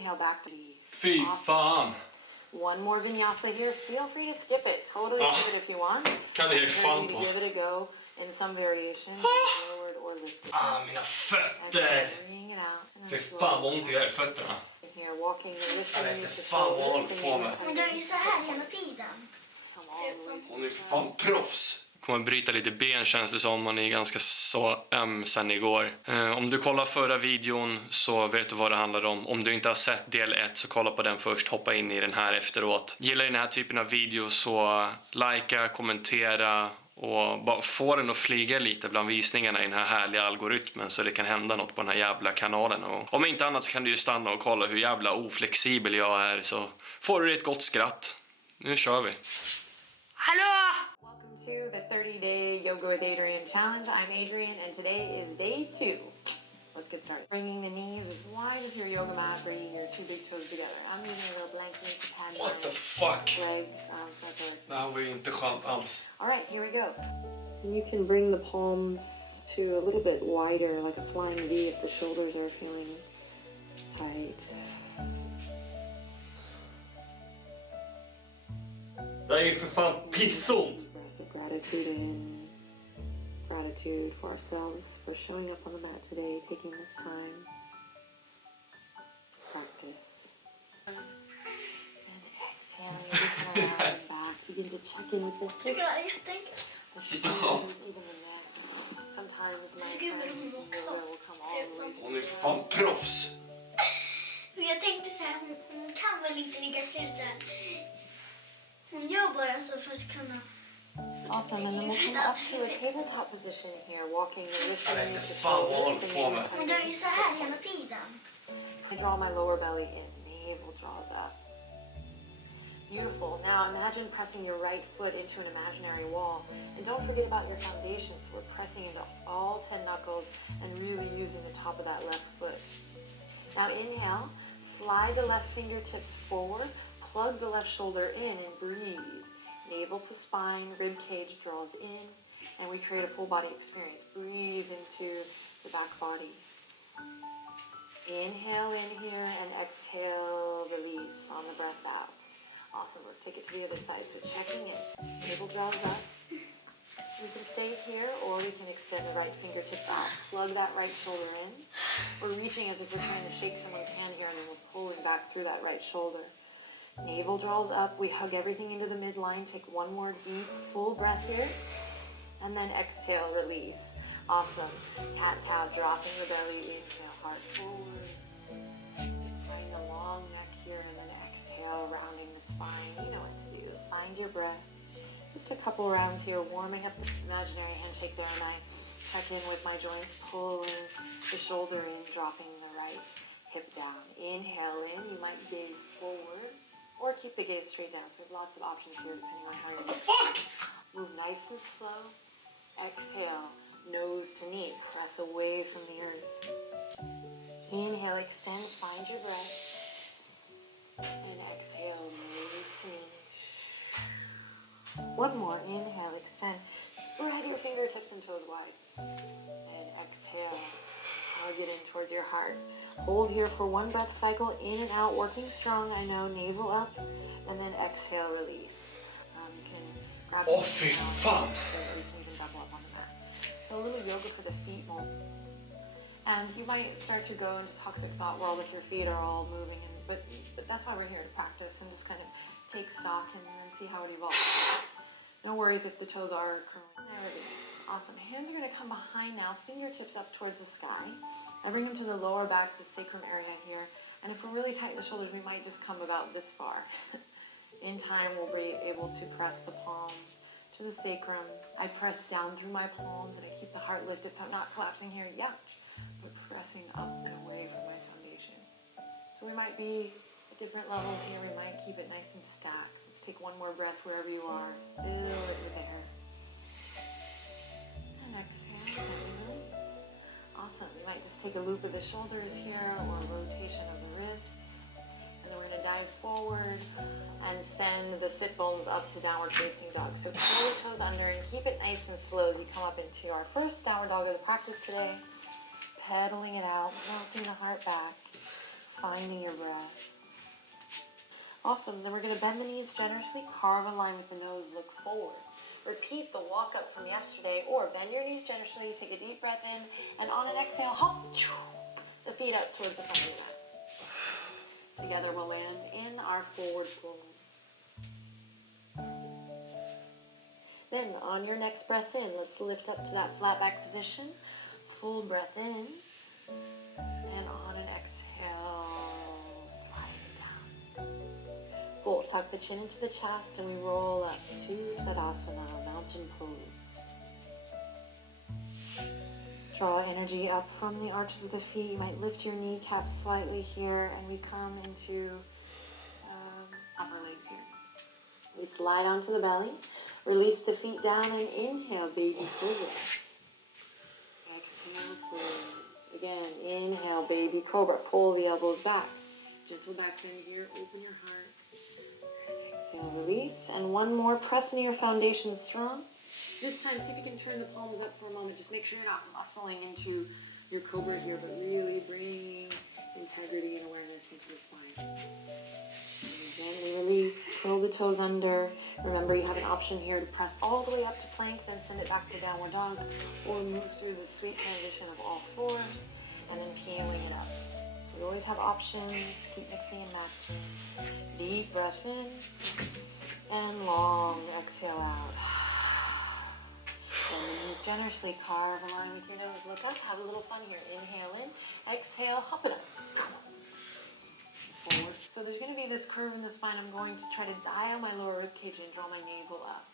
inhale back, please. Fy fan! One more vinyasa here. Feel free to skip it. Totally skip it if you want. Kan det helt fan på. Give it a go in some variation. Lowered or lifted. Mina fötter! Fy fan vad ont det gör i fötterna. Here, walking, Jag vet inte fan vad jag håller på med. Men du är ju så här hela tiden. Hon är fan proffs. Kommer bryta lite ben känns det som. Man är ganska så öm sen igår. Om du kollar förra videon så vet du vad det handlar om. Om du inte har sett del 1 så kolla på den först. Hoppa in i den här efteråt. Gillar den här typen av video så likea, kommentera och bara få den att flyga lite bland visningarna i den här härliga algoritmen så det kan hända något på den här jävla kanalen. Och om inte annat så kan du ju stanna och kolla hur jävla oflexibel jag är så får du ett gott skratt. Nu kör vi. Hallå! To the 30-day Yoga with Adriene challenge. I'm Adriene and today is day 2. Let's get started. Bringing the knees as wide as your yoga mat, bringing your 2 big toes together. I'm using a little blanket to pad What the fuck? legs. Det här var ju inte skönt alls. Alright, here we go. And you can bring the palms to a little bit wider, like a flying V if the shoulders are feeling tight. Det är ju för fan pissont! Gratitude in, gratitude for ourselves for showing up on the mat today, taking this time to practice. And exhaling, you can allow back. Begin to check in with the hips, the shoulders, even the neck. Sometimes my friends in yoga will come all the way to Hon är för fan proffs! Jag tänkte så här, hon kan väl inte ligga still så här. Hon gör bara så för att kunna. Awesome, and then we'll come up to a tabletop position here, walking the wrists underneath the fan vad shoulders. håller på med. Men du är ju så här hela tiden. I draw my lower belly in, navel draws up. Beautiful. Now imagine pressing your right foot into an imaginary wall. And don't forget about your foundation, so we're pressing into all 10 knuckles and really using the top of that left foot. Now inhale, slide the left fingertips forward, plug the left shoulder in and breathe. Navel to spine, rib cage draws in, and we create a full body experience. Breathe into the back body. Inhale in here and exhale, release on the breath out. Awesome, let's take it to the other side. So checking in, navel draws up. We can stay here or we can extend the right fingertips out. Plug that right shoulder in. We're reaching as if we're trying to shake someone's hand here and then we're pulling back through that right shoulder. Navel draws up, we hug everything into the midline, take one more deep, full breath here, and then exhale, release. Awesome. Cat-cow, dropping the belly, inhale, heart forward. Find the long neck here, and then exhale, rounding the spine. You know what to do. Find your breath. Just a couple rounds here, warming up the imaginary handshake there, and I check in with my joints, pulling the shoulder in, dropping the right hip down. Inhale in, you might gaze forward. Or keep the gaze straight down. So we have lots of options here depending on how you're What the fuck? Move nice and slow. Exhale, nose to knee. Press away from the earth. Inhale, extend, find your breath. And exhale, nose to knee. One more, inhale, extend. Spread your fingertips and toes wide. And exhale. Hug it in towards your heart. Hold here for one breath cycle, in and out, working strong. I know, navel up, and then exhale, release. You can grab fy fan! you can even double up on the mat. So a little yoga for the feet more. And you might start to go into toxic thought world if your feet are all moving. But that's why we're here to practice and just kind of take stock and see how it evolves. No worries if the toes are curling. There it is. Awesome. Hands are going to come behind now, fingertips up towards the sky. I bring them to the lower back, the sacrum area here. And if we're really tight in the shoulders, we might just come about this far. In time, we'll be able to press the palms to the sacrum. I press down through my palms and I keep the heart lifted so I'm not collapsing here. Youch. But pressing up and away from my foundation. So we might be at different levels here. We might keep it nice and stacked. Let's take one more breath wherever you are. Fill it with air. And exhale, release. Awesome. We might just take a loop of the shoulders here or a rotation of the wrists. And then we're going to dive forward and send the sit bones up to downward facing dog. So curl your toes under and keep it nice and slow as you come up into our first downward dog of the practice today. Pedaling it out, melting the heart back. finding your breath. Awesome. Then we're going to bend the knees generously, carve a line with the nose, look forward. Repeat the walk up from yesterday, or bend your knees generously, take a deep breath in, and on an exhale, hop the feet up towards the front of the mat. Together we'll land in our forward fold. Then on your next breath in, let's lift up to that flat back position. Full breath in. And on an exhale, slide it down. Full, tuck the chin into the chest and we roll up to Tadasana, mountain pose. Draw energy up from the arches of the feet. You might lift your kneecaps slightly here, and we come into upper legs here. We slide onto the belly, release the feet down, and inhale, baby cobra. Exhale, forward. Again, inhale, baby cobra. Pull the elbows back. Gentle back bend here, open your heart. Exhale, release. And one more, press into your foundation strong. This time, see if you can turn the palms up for a moment. Just make sure you're not muscling into your cobra here, but really bringing integrity and awareness into the spine. And gently release, curl the toes under. Remember, you have an option here to press all the way up to plank, then send it back to downward dog, or move through the sweet transition of all fours, and then peeling it up. So we always have options. Keep mixing and matching. Deep breath in, and long exhale out. Bend the knees generously, carve a line with your nose, look up, have a little fun here. Inhale in, exhale, hop it up. Forward. So there's going to be this curve in the spine. I'm going to try to dial my lower rib cage and draw my navel up.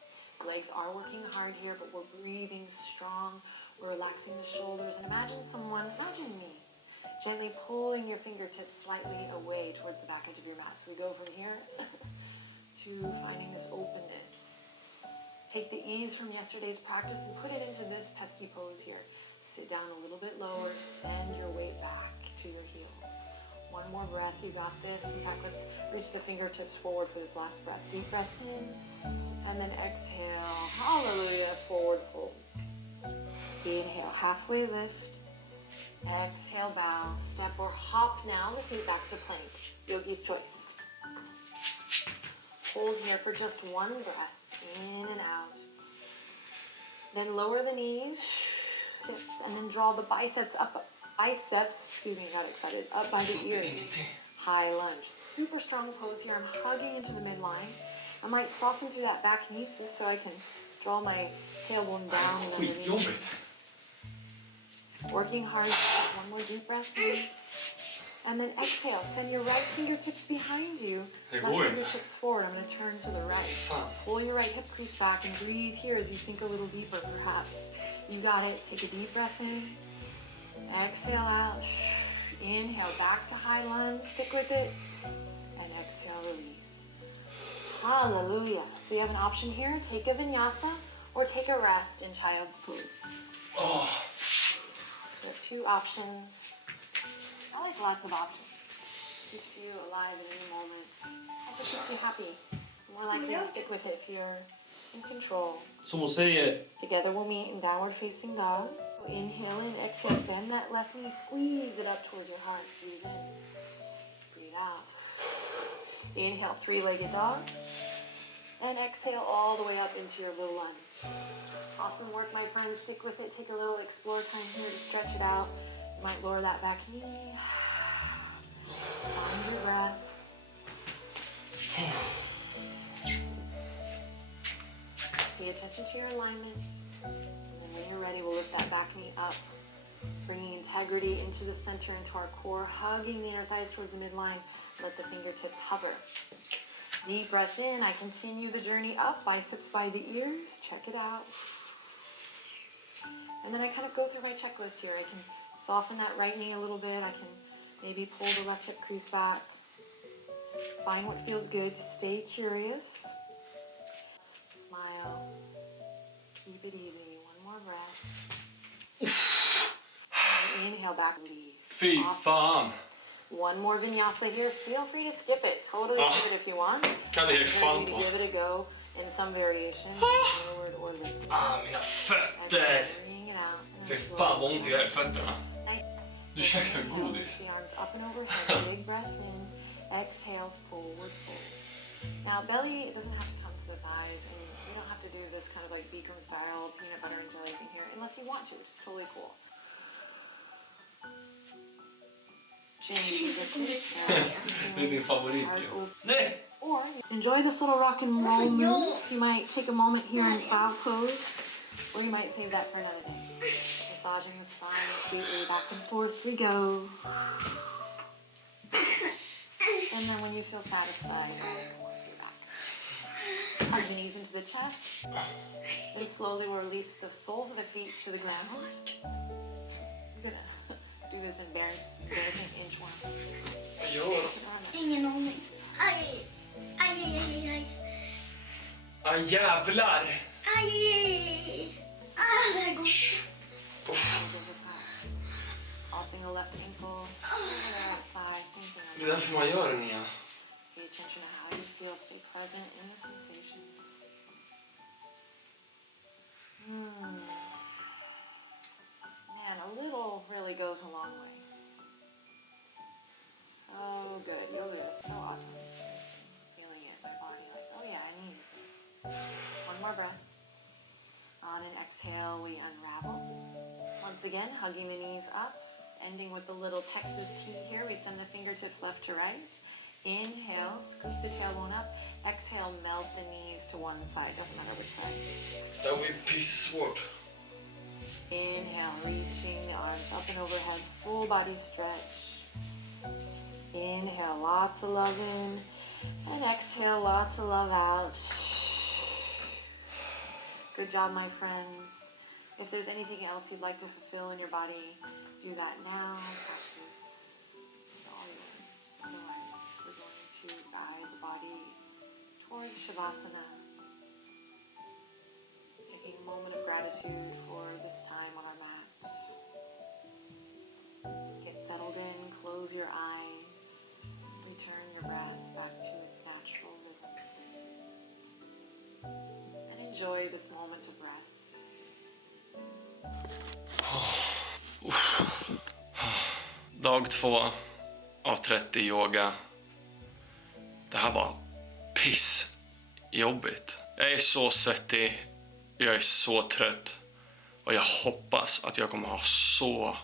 Legs are working hard here, but we're breathing strong. We're relaxing the shoulders. And imagine me, gently pulling your fingertips slightly away towards the back edge of your mat. So we go from here to finding this openness. Take the ease from yesterday's practice and put it into this pesky pose here. Sit down a little bit lower, send your weight back to your heels. One more breath, you got this. In fact, let's reach the fingertips forward for this last breath. Deep breath in, and then exhale. Hallelujah, forward fold. Inhale, halfway lift. Exhale, bow, step or hop now, the feet back to plank. Yogi's choice. Hold here for just one breath. In and out. Then lower the knees, tips, and then draw the biceps up. Got excited. Up by the ears. High lunge. Super strong pose here. I'm hugging into the midline. I might soften through that back knee so I can draw my tailbone down and underneath. Working hard. One more deep breath in. And then exhale. Send your right fingertips behind you. Left fingertips forward. I'm going to turn to the right. Pull your right hip crease back and breathe here as you sink a little deeper, perhaps. You got it. Take a deep breath in. Exhale out. Inhale back to high lunge. Stick with it. And exhale, release. Hallelujah. So you have an option here. Take a vinyasa or take a rest in child's pose. So you have two options. I like lots of options. Keeps you alive in any moment. Also keeps you happy. More likely to stick with it if you're in control. Som hon säger. Together we'll meet in downward facing dog. Inhale and exhale. Bend that left knee. Squeeze it up towards your heart. Breathe in. Breathe out. Inhale, three-legged dog. And exhale all the way up into your little lunge. Awesome work, my friends. Stick with it. Take a little explore time here to stretch it out. You might lower that back knee. Find your breath. Pay attention to your alignment. And then when you're ready, we'll lift that back knee up. Bringing integrity into the center, into our core. Hugging the inner thighs towards the midline. Let the fingertips hover. Deep breath in. I continue the journey up. Biceps by the ears. Check it out. And then I kind of go through my checklist here. I can soften that right knee a little bit. I can maybe pull the left hip crease back. Find what feels good. Stay curious. Smile. Keep it easy. One more breath. And inhale back. Release. Fy fan. One more vinyasa here. Feel free to skip it. Totally skip it if you want. Kan det helt fan på. Give it a go in some variation. Forward or lift. Mina fötter. Fy fan vad ont det gör i fötterna. Du käkar godis. The arms up and overhead, big breath in, exhale, forward fold. Now belly doesn't have to come to the thighs, and you don't have to do this kind of like Bikram style peanut butter and jelly thing here, unless you want to, which is totally cool. Det är din favorit ju. Nej! Or enjoy this little rock and roll move. You might take a moment here in cloud pose, or you might save that for another day. Massaging the spine, sweetly back and forth we go. And then when you feel satisfied, come to your back. Hug the knees into the chest. And slowly we'll release the soles of the feet to the ground. I'm gonna do this embarrassing inchworm. Vad gör du? Ingen aning. Aj. Aj, aj, aj, aj. Ah, jävlar! Aj. Det här går. Crossing the left ankle, the right thigh, same thing. Det är därför man gör det, Nia. Pay attention to how you feel. Stay present in the sensations. Man, a little really goes a long way. So good. Yoga is so awesome. Feeling it in my body like, oh yeah, I need this. One more breath. On an exhale, we unravel. Once again, hugging the knees up, ending with the little Texas T here. We send the fingertips left to right. Inhale, scoop the tailbone up. Exhale, melt the knees to one side. Doesn't matter which side. Det här blir pissvårt. Inhale, reaching the arms up and overhead. Full body stretch. Inhale, lots of love in. And exhale, lots of love out. Good job, my friends. If there's anything else you'd like to fulfill in your body, do that now. Practice with all yours. Otherwise, we're going to guide the body towards Shavasana. Taking a moment of gratitude for this time on our mat. Get settled in, close your eyes, return your breath back to its natural rhythm. And enjoy this moment of rest. Dag 2 av 30 yoga. Det här var pissjobbigt. Jag är så svettig. Jag är så trött. Och jag hoppas att jag kommer ha så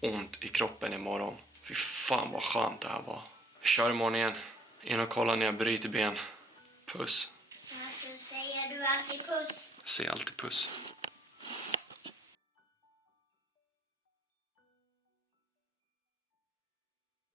ont i kroppen imorgon. Fy fan vad skönt det här var. Vi kör imorgon igen. In och kolla när jag bryter ben. Puss. Varför säger du alltid puss? Jag säger alltid puss.